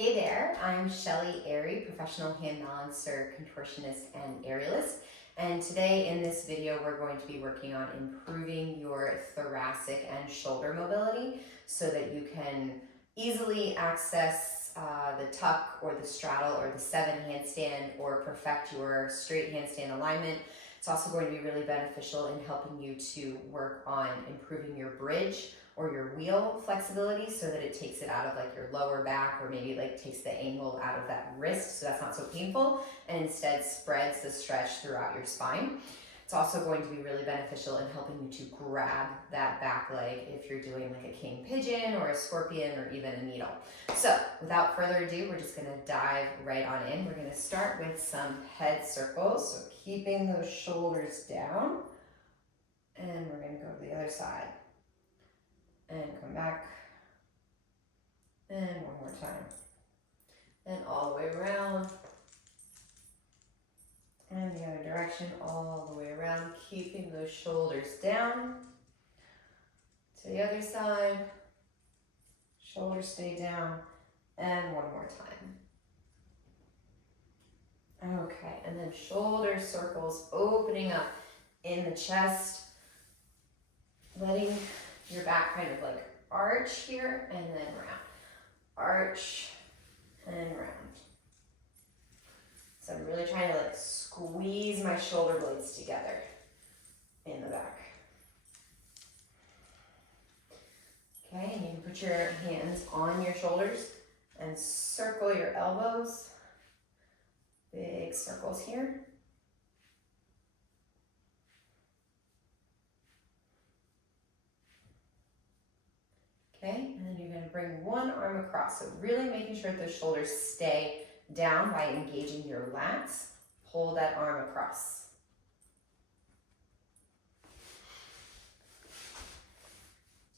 Hey there, I'm Shelly Airy, professional hand balancer, contortionist, and aerialist. And today in this video, we're going to be working on improving your thoracic and shoulder mobility so that you can easily access the tuck or the straddle or the 7 handstand or perfect your straight handstand alignment. It's also going to be really beneficial in helping you to work on improving your bridge or your wheel flexibility so that it takes it out of like your lower back, or maybe like takes the angle out of that wrist so that's not so painful, and instead spreads the stretch throughout your spine. It's also going to be really beneficial in helping you to grab that back leg if you're doing like a king pigeon or a scorpion or even a needle. So without further ado, we're just gonna dive right on in. We're gonna start with some head circles, so keeping those shoulders down, and we're gonna go to the other side. And come back, and one more time, and all the way around, and the other direction, all the way around, keeping those shoulders down. To the other side, shoulders stay down, and one more time. Okay, and then shoulder circles, opening up in the chest, letting your back kind of like arch here and then round. Arch and round. So I'm really trying to like squeeze my shoulder blades together in the back. Okay, and you can put your hands on your shoulders and circle your elbows. Big circles here. Okay, and then you're going to bring one arm across. So really making sure those shoulders stay down by engaging your lats. Pull that arm across.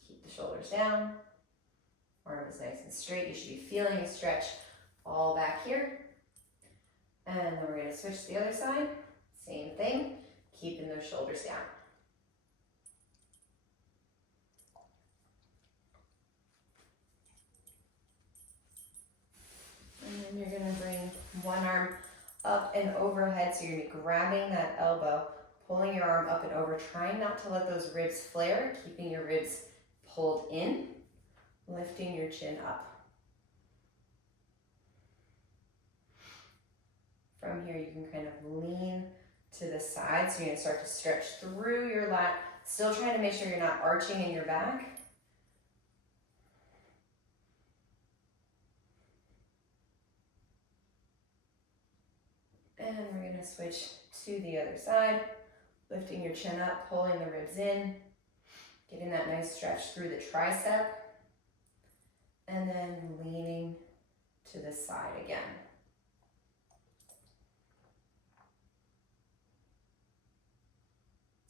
Keep the shoulders down. Arm is nice and straight. You should be feeling a stretch all back here. And then we're going to switch to the other side. Same thing, keeping those shoulders down. And then you're going to bring one arm up and overhead, so you're going to be grabbing that elbow, pulling your arm up and over, trying not to let those ribs flare, keeping your ribs pulled in, lifting your chin up. From here, you can kind of lean to the side, so you're going to start to stretch through your lat, still trying to make sure you're not arching in your back. And we're going to switch to the other side, lifting your chin up, pulling the ribs in, getting that nice stretch through the tricep, and then leaning to the side again.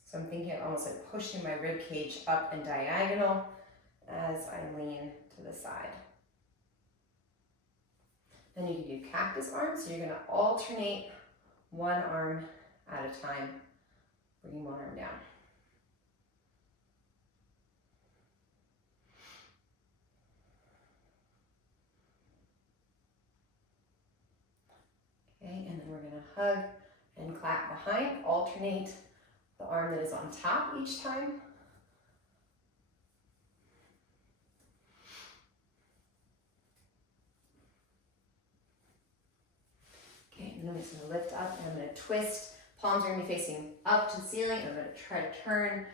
So I'm thinking of almost like pushing my rib cage up and diagonal as I lean to the side. Then you can do cactus arms, so you're going to alternate one arm at a time, bringing one arm down. Okay, and then we're going to hug and clap behind, alternate the arm that is on top each time. And I'm just going to lift up and I'm going to twist. Palms are going to be facing up to the ceiling. I'm going to try to turn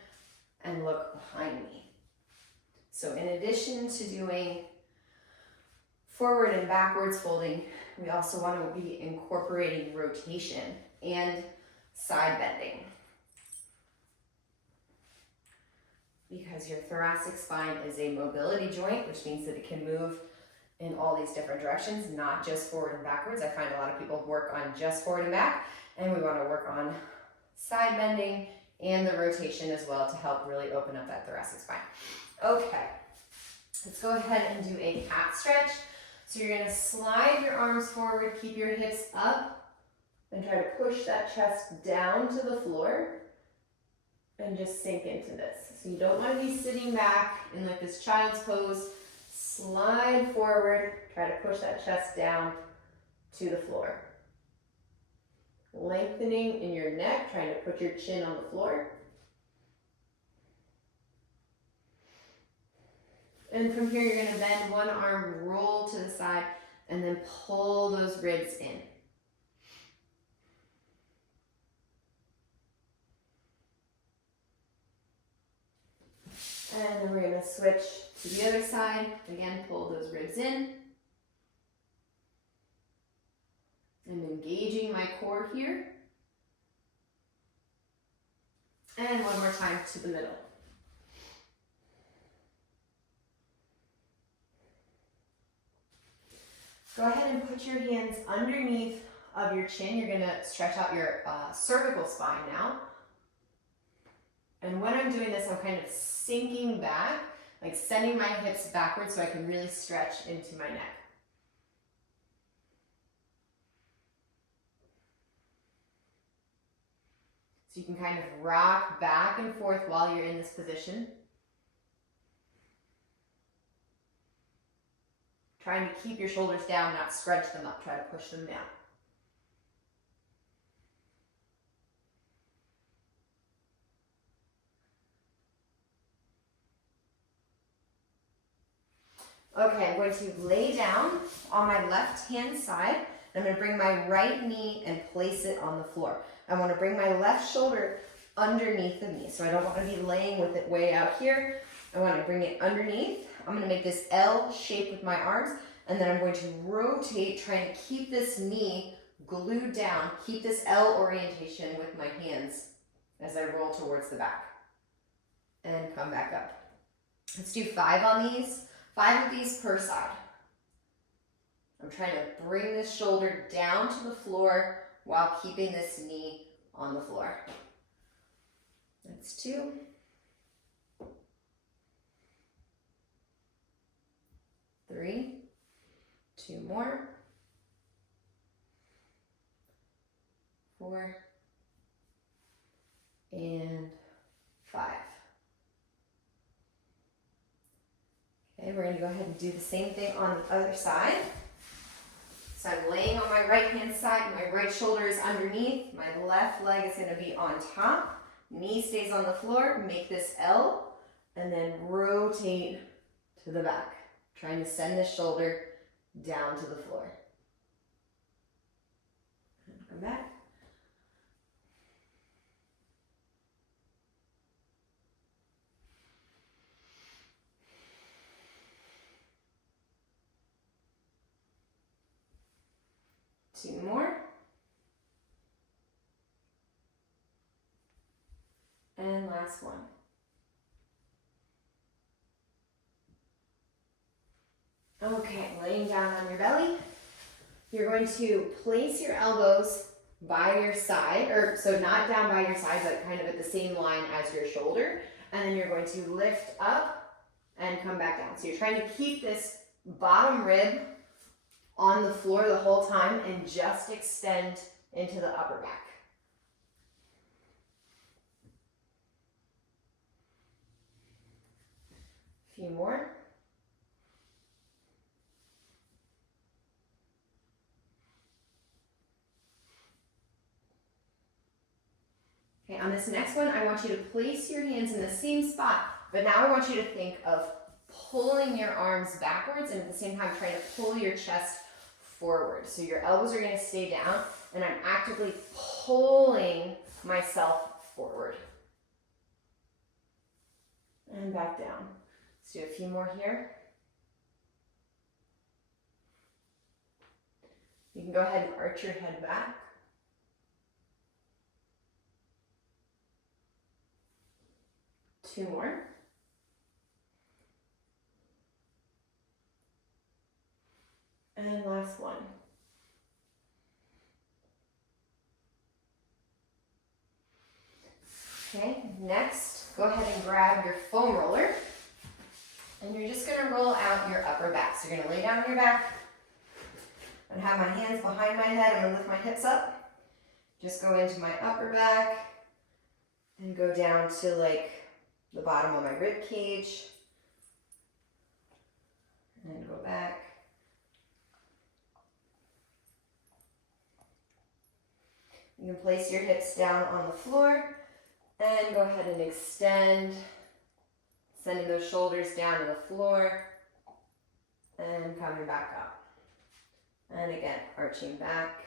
and look behind me. So in addition to doing forward and backwards folding, we also want to be incorporating rotation and side bending. Because your thoracic spine is a mobility joint, which means that it can move in all these different directions, not just forward and backwards. I find a lot of people work on just forward and back, and we want to work on side bending and the rotation as well to help really open up that thoracic spine. Okay, let's go ahead and do a cat stretch. So you're going to slide your arms forward, keep your hips up, and try to push that chest down to the floor and just sink into this. So you don't want to be sitting back in like this child's pose, slide forward, try to push that chest down to the floor. Lengthening in your neck, trying to put your chin on the floor. And from here, you're gonna bend one arm, roll to the side, and then pull those ribs in. And then we're gonna switch to the other side. Again, pull those ribs in. I'm engaging my core here. And one more time to the middle. Go ahead and put your hands underneath of your chin. You're gonna stretch out your cervical spine now. And when I'm doing this, I'm kind of sinking back, like sending my hips backwards so I can really stretch into my neck. So you can kind of rock back and forth while you're in this position. Trying to keep your shoulders down, not scrunch them up, try to push them down. Okay, I'm going to lay down on my left hand side. I'm going to bring my right knee and place it on the floor. I want to bring my left shoulder underneath the knee. So I don't want to be laying with it way out here. I want to bring it underneath. I'm going to make this L shape with my arms. And then I'm going to rotate, trying to keep this knee glued down. Keep this L orientation with my hands as I roll towards the back. And come back up. Let's do 5 on these. 5 of these per side. I'm trying to bring this shoulder down to the floor while keeping this knee on the floor. That's 2. 3. 2 more. 4. And 5. Okay, we're going to go ahead and do the same thing on the other side. So I'm laying on my right hand side, my right shoulder is underneath, my left leg is going to be on top, knee stays on the floor, make this L, and then rotate to the back, trying to send the shoulder down to the floor. And come back. Two more. And last one. Okay, laying down on your belly. You're going to place your elbows by your side, or so not down by your side, but kind of at the same line as your shoulder. And then you're going to lift up and come back down. So you're trying to keep this bottom rib on the floor the whole time and just extend into the upper back. A few more. Okay, on this next one, I want you to place your hands in the same spot, but now I want you to think of pulling your arms backwards and at the same time trying to pull your chest forward. So your elbows are going to stay down and I'm actively pulling myself forward. And back down. Let's do a few more here. You can go ahead and arch your head back. Two more. And last one. Okay, next, go ahead and grab your foam roller. And you're just going to roll out your upper back. So you're going to lay down on your back. And have my hands behind my head. I'm going to lift my hips up. Just go into my upper back. And go down to like the bottom of my rib cage. and go back. You can place your hips down on the floor and go ahead and extend, sending those shoulders down to the floor and coming back up. And again, arching back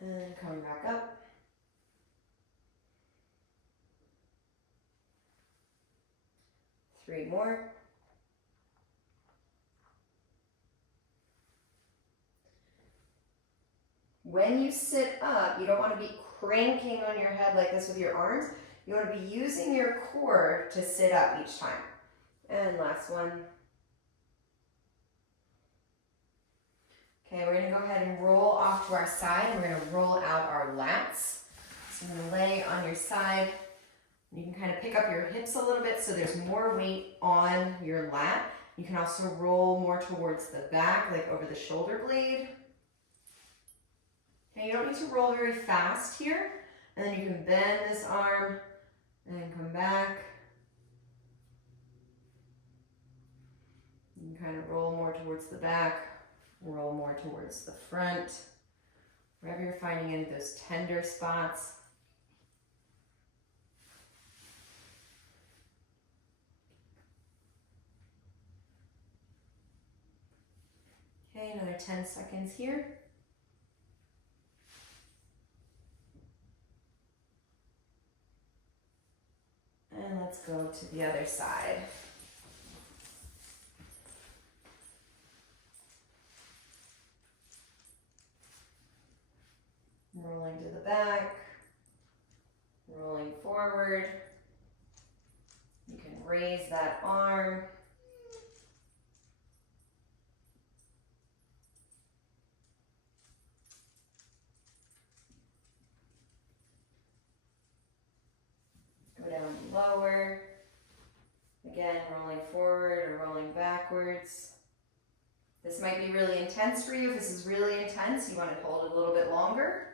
and coming back up. Three more. When you sit up, you don't want to be cranking on your head like this with your arms. You want to be using your core to sit up each time. And last one. Okay, we're going to go ahead and roll off to our side. We're going to roll out our lats. So you're going to lay on your side. You can kind of pick up your hips a little bit so there's more weight on your lat. You can also roll more towards the back, like over the shoulder blade. Okay, you don't need to roll very fast here. And then you can bend this arm and come back. You can kind of roll more towards the back, roll more towards the front. Wherever you're finding any of those tender spots. Okay, another 10 seconds here. And let's go to the other side. Rolling to the back, rolling forward. You can raise that arm. Go down lower. Again, rolling forward or rolling backwards. This might be really intense for you. If this is really intense, you want to hold it a little bit longer.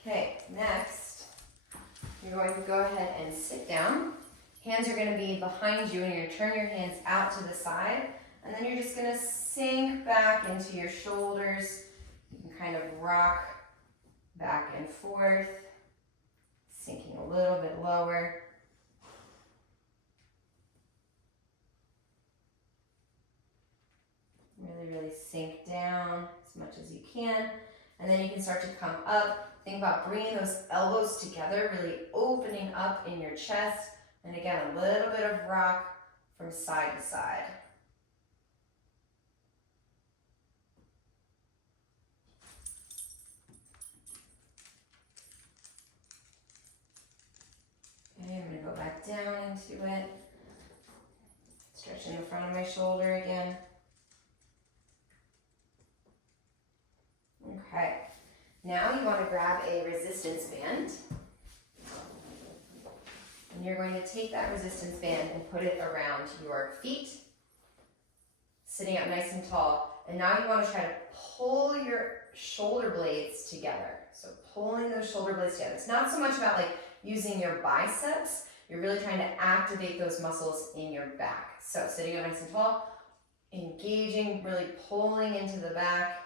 Okay, next, you're going to go ahead and sit down. Hands are going to be behind you and you're going to turn your hands out to the side. And then you're just going to sink back into your shoulders. You can kind of rock back and forth, sinking a little bit lower. Really sink down as much as you can. And then you can start to come up. Think about bringing those elbows together, really opening up in your chest. And again, a little bit of rock from side to side. Okay, I'm going to go back down into it. Stretching the front of my shoulder again. Okay, now you want to grab a resistance band. And you're going to take that resistance band and put it around your feet, sitting up nice and tall. And now you want to try to pull your shoulder blades together. So pulling those shoulder blades together. It's not so much about like using your biceps. You're really trying to activate those muscles in your back. So sitting up nice and tall, engaging, really pulling into the back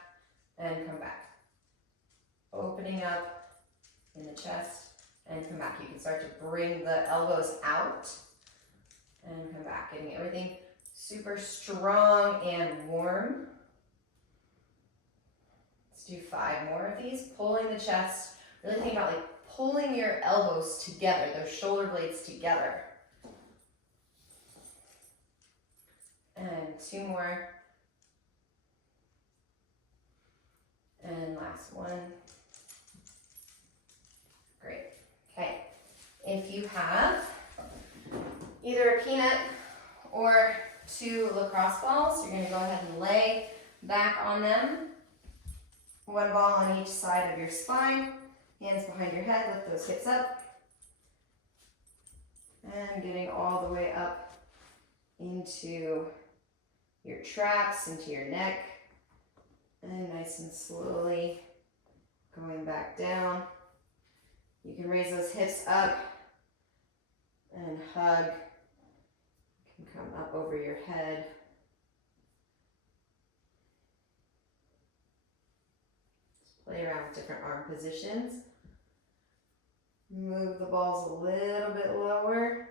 and come back. Opening up in the chest. And come back. You can start to bring the elbows out and come back, getting everything super strong and warm. Let's do 5 more of these. Pulling the chest. Really think about like pulling your elbows together, those shoulder blades together. And 2 more. And last one. Great. Okay, if you have either a peanut or 2 lacrosse balls, you're going to go ahead and lay back on them. 1 ball on each side of your spine, hands behind your head, lift those hips up. And getting all the way up into your traps, into your neck. And nice and slowly going back down. You can raise those hips up and hug. You can come up over your head. Just play around with different arm positions. Move the balls a little bit lower.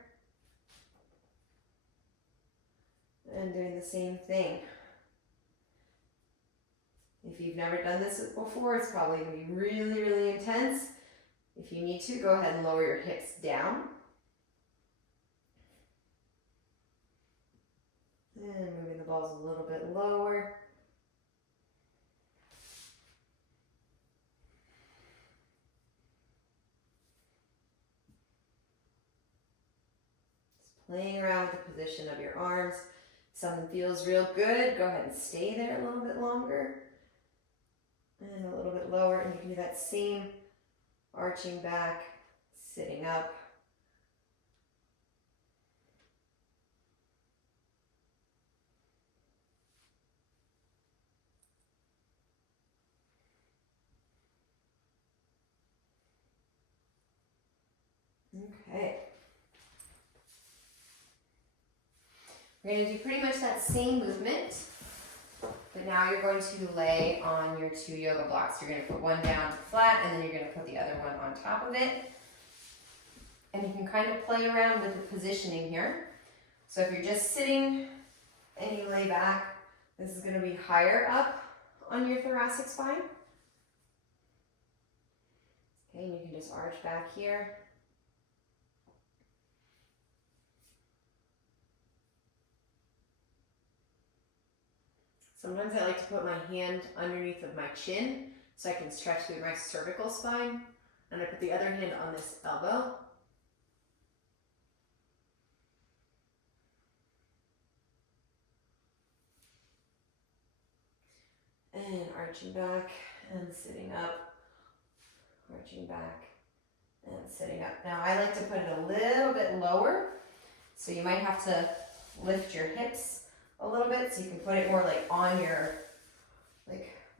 And doing the same thing. If you've never done this before, it's probably going to be really, really intense. If you need to, go ahead and lower your hips down. And moving the balls a little bit lower. Just playing around with the position of your arms. If something feels real good, go ahead and stay there a little bit longer. And a little bit lower, and you can do that same arching back, sitting up. Okay. We're going to do pretty much that same movement, but now you're going to lay on your 2 yoga blocks. You're going to put one down flat, and then you're going to put the other one on top of it. And you can kind of play around with the positioning here. So if you're just sitting and you lay back, this is going to be higher up on your thoracic spine. Okay, and you can just arch back here. Sometimes I like to put my hand underneath of my chin so I can stretch through my cervical spine. And I put the other hand on this elbow. And arching back and sitting up. Arching back and sitting up. Now I like to put it a little bit lower, so you might have to lift your hips a little bit so you can put it more like on your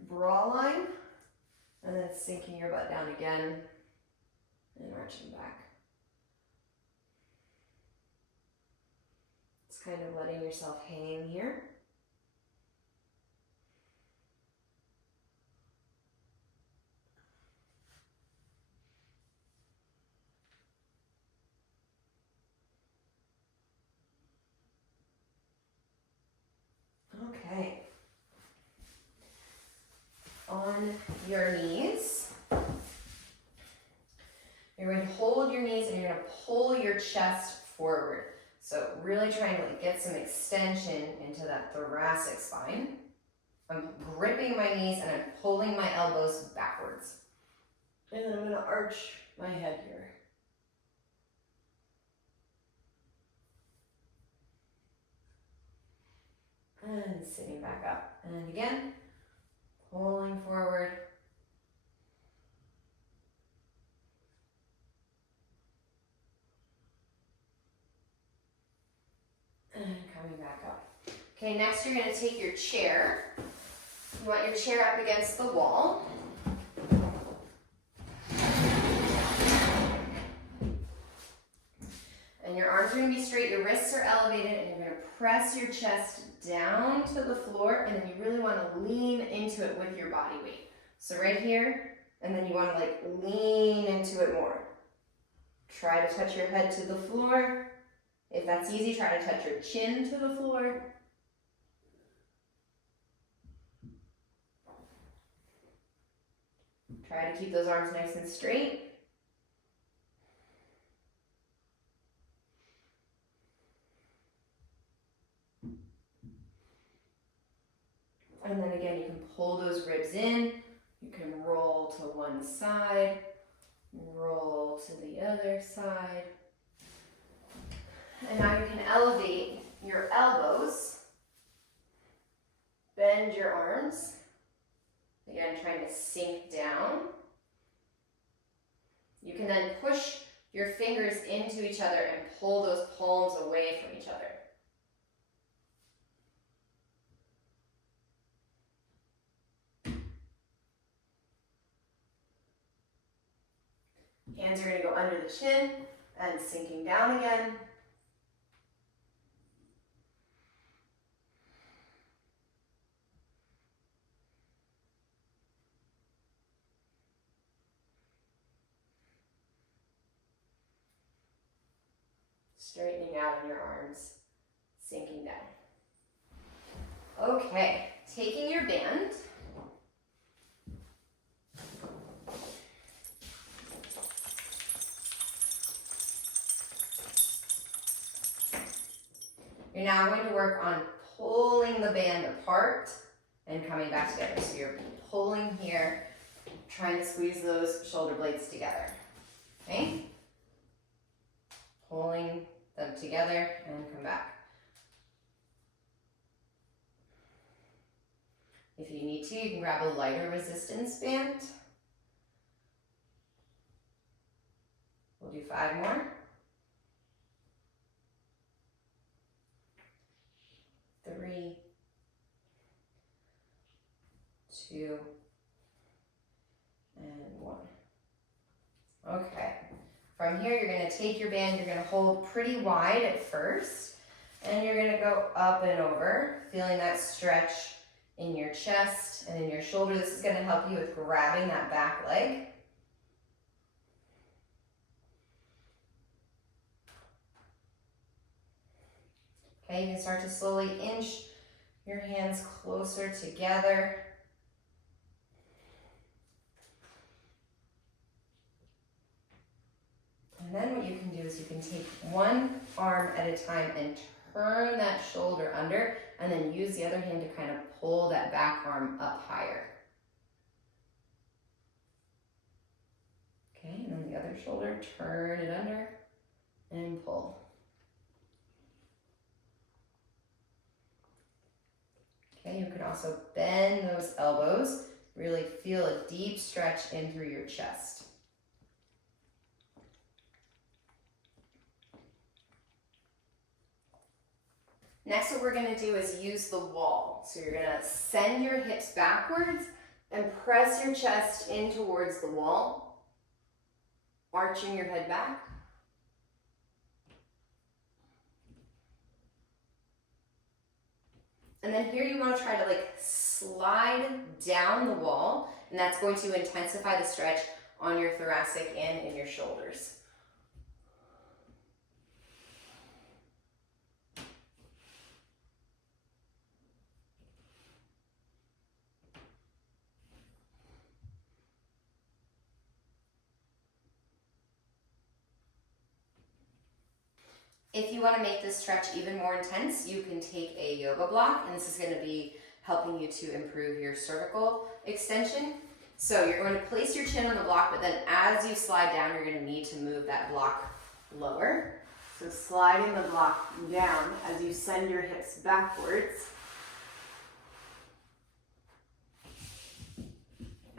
bra line, and then sinking your butt down again and arching back. It's kind of letting yourself hang here. Okay. On your knees, you're going to hold your knees and you're going to pull your chest forward. So really trying to get some extension into that thoracic spine. I'm gripping my knees and I'm pulling my elbows backwards. And then I'm going to arch my head here. And sitting back up. And again, pulling forward. And coming back up. Okay, next you're going to take your chair. You want your chair up against the wall. And your arms are going to be straight, your wrists are elevated, and you're going to press your chest down to the floor, and then you really want to lean into it with your body weight. So right here, and then you want to lean into it more. Try to touch your head to the floor. If that's easy, try to touch your chin to the floor. Try to keep those arms nice and straight. And then again, you can pull those ribs in. You can roll to one side, roll to the other side. And now you can elevate your elbows, bend your arms. Again, trying to sink down. You can then push your fingers into each other and pull those palms away from each other. Hands are going to go under the chin and sinking down again. Straightening out in your arms, sinking down. Okay, taking your band. You're now going to work on pulling the band apart and coming back together. So you're pulling here, trying to squeeze those shoulder blades together. Okay? Pulling them together and come back. If you need to, you can grab a lighter resistance band. We'll do 5 more. 3, 2, and 1. Okay. From here, you're going to take your band, you're going to hold pretty wide at first, and you're going to go up and over, feeling that stretch in your chest and in your shoulder. This is going to help you with grabbing that back leg. Okay, you can start to slowly inch your hands closer together. And then what you can do is you can take one arm at a time and turn that shoulder under, and then use the other hand to kind of pull that back arm up higher. Okay, and then the other shoulder, turn it under and pull. Okay, you can also bend those elbows, really feel a deep stretch in through your chest. Next, what we're going to do is use the wall. So you're going to send your hips backwards and press your chest in towards the wall, arching your head back. And then here you want to try to slide down the wall, and that's going to intensify the stretch on your thoracic and in your shoulders. If you want to make this stretch even more intense, you can take a yoga block, and this is going to be helping you to improve your cervical extension. So you're going to place your chin on the block, but then as you slide down, you're going to need to move that block lower. So sliding the block down as you send your hips backwards.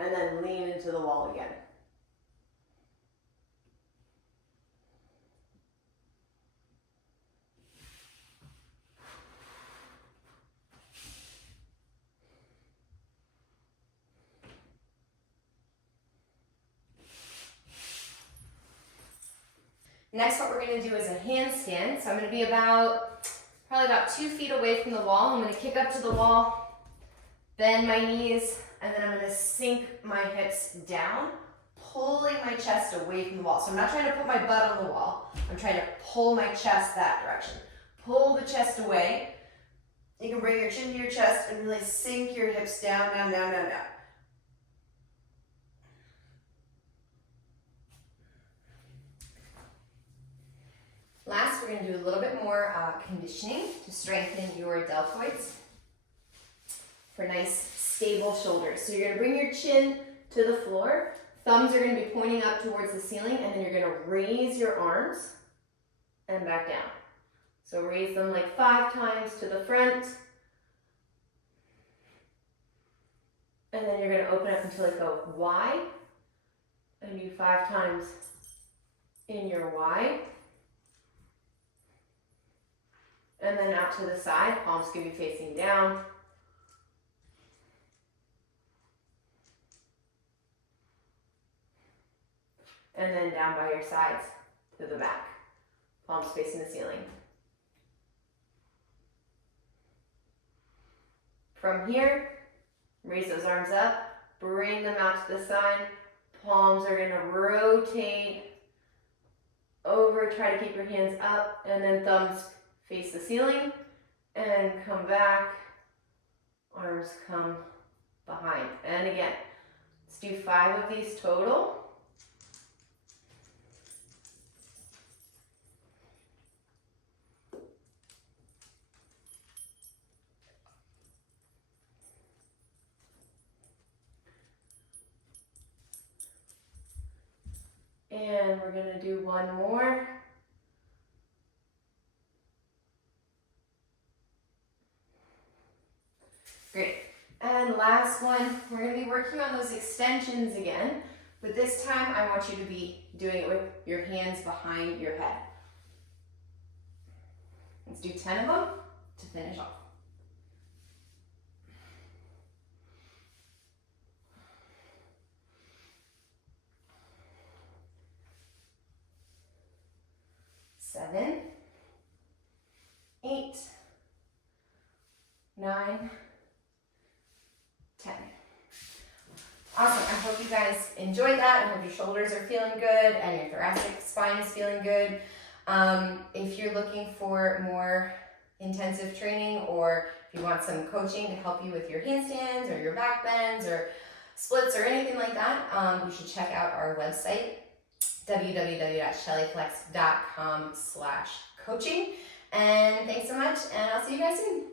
And then lean into the wall again. Next, what we're going to do is a handstand. So I'm going to be probably about 2 feet away from the wall. I'm going to kick up to the wall, bend my knees, and then I'm going to sink my hips down, pulling my chest away from the wall. So I'm not trying to put my butt on the wall. I'm trying to pull my chest that direction. Pull the chest away. You can bring your chin to your chest and really sink your hips down, down, down, down, down. Last, we're going to do a little bit more conditioning to strengthen your deltoids for nice, stable shoulders. So you're going to bring your chin to the floor. Thumbs are going to be pointing up towards the ceiling, and then you're going to raise your arms and back down. So raise them 5 times to the front. And then you're going to open up until they go wide. And do 5 times in your Y. And then out to the side, palms can be facing down. and then down by your sides to the back. Palms facing the ceiling. From here, raise those arms up, bring them out to the side. Palms are going to rotate over, try to keep your hands up, and then thumbs face the ceiling, and come back, arms come behind. And again, let's do 5 of these total. And we're going to do one more. Great. And last one, we're going to be working on those extensions again, but this time I want you to be doing it with your hands behind your head. Let's do 10 of them to finish off. Seven, 8, 9, 10. Awesome. I hope you guys enjoyed that. I hope your shoulders are feeling good and your thoracic spine is feeling good. If you're looking for more intensive training, or if you want some coaching to help you with your handstands or your back bends or splits or anything like that, you should check out our website, www.shellyflex.com/coaching. And thanks so much, and I'll see you guys soon.